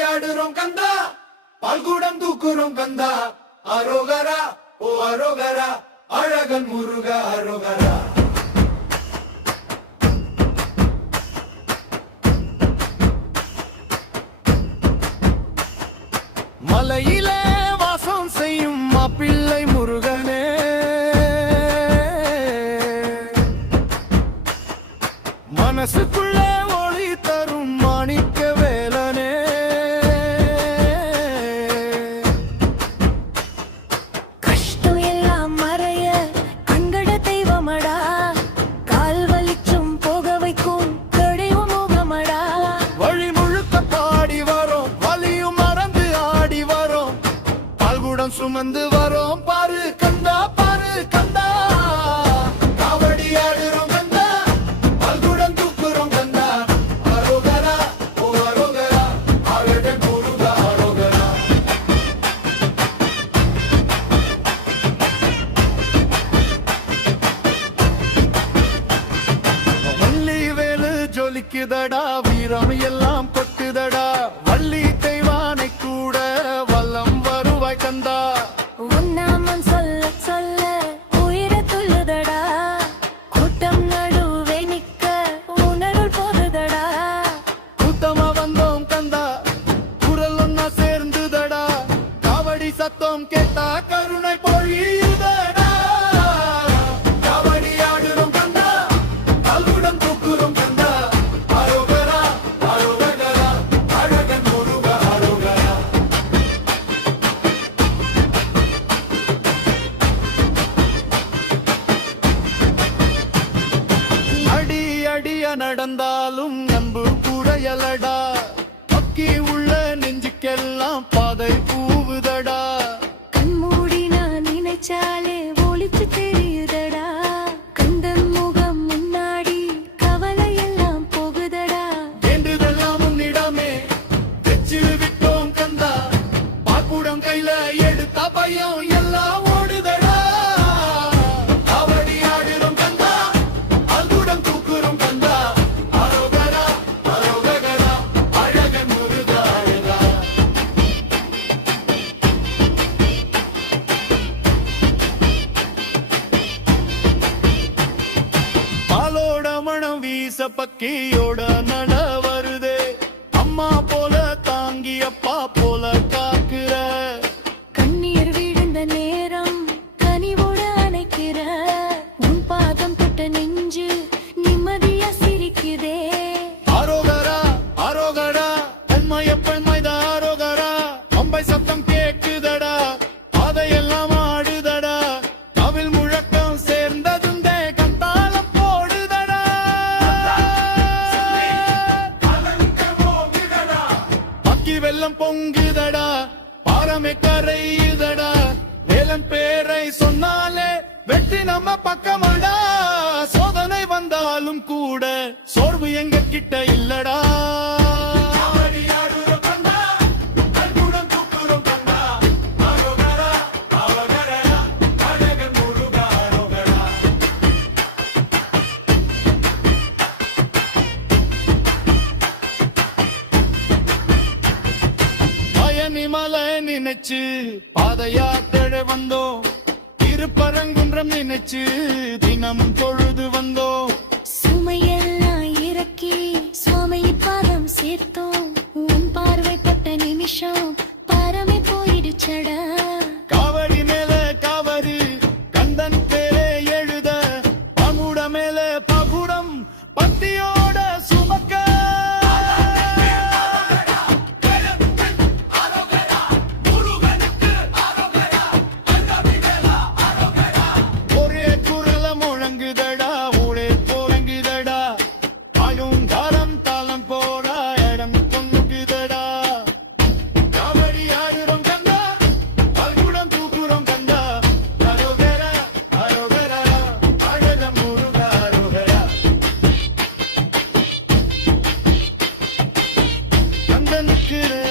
ஆடுறோம் கந்தா. பல்குடம் தூக்குறோம் கந்தா. அரோகரா ஓ அரோகரா. அழகன் முருக அரோகரா. சுமந்து வரோம் பாரு கந்தா பாரு கந்தா. காவடி ஆடுறோம் கந்தா. பால்குடம் தூக்குறோம் கந்தா. அரோகரா ஓ அரோகரா. அழகன் முருகா அரோகரா. வள்ளி வேலு ஜொலிக்குதடா வீரம் எல்லாம் கொட்டுதடா. வள்ளி தெய்வானை கூட சத்தம் கேட்டா கருணை பொழியுதடா. காவடி ஆடுறோம் கந்தா அல்குடம் தூக்குறோம் கந்தா அரோகரா அரோகரா அழகன் முருகா அரோகரா. அடி அடிய நடந்தாலும் நம்பு குறையலடா பயம் எல்லாம் ஓடுதடா. அவடி ஆடுறோம் கந்தா அல்குடம் தூக்குறோம் கந்தா. அரோகரா அரோகரா அழகன் முருகா பாலோட மனம் வீச பக்கியோட நட வருதே. அம்மா போல தாங்கி அப்பா போல வெள்ளம் பொங்குதடா பாரமே கரையுதடா. வேலன் பேரை சொன்னாலே வெற்றி நம்ம பக்கமடா. சோதனை வந்தாலும் கூட சோர்வு எங்க கிட்ட இல்லடா. நினைச்சு பாத யாத்திரை வந்தோம். திருப்பரங்குன்றம் நினைச்சு தினமும் பொழுது வந்தோம். சுமையெல்லாம் could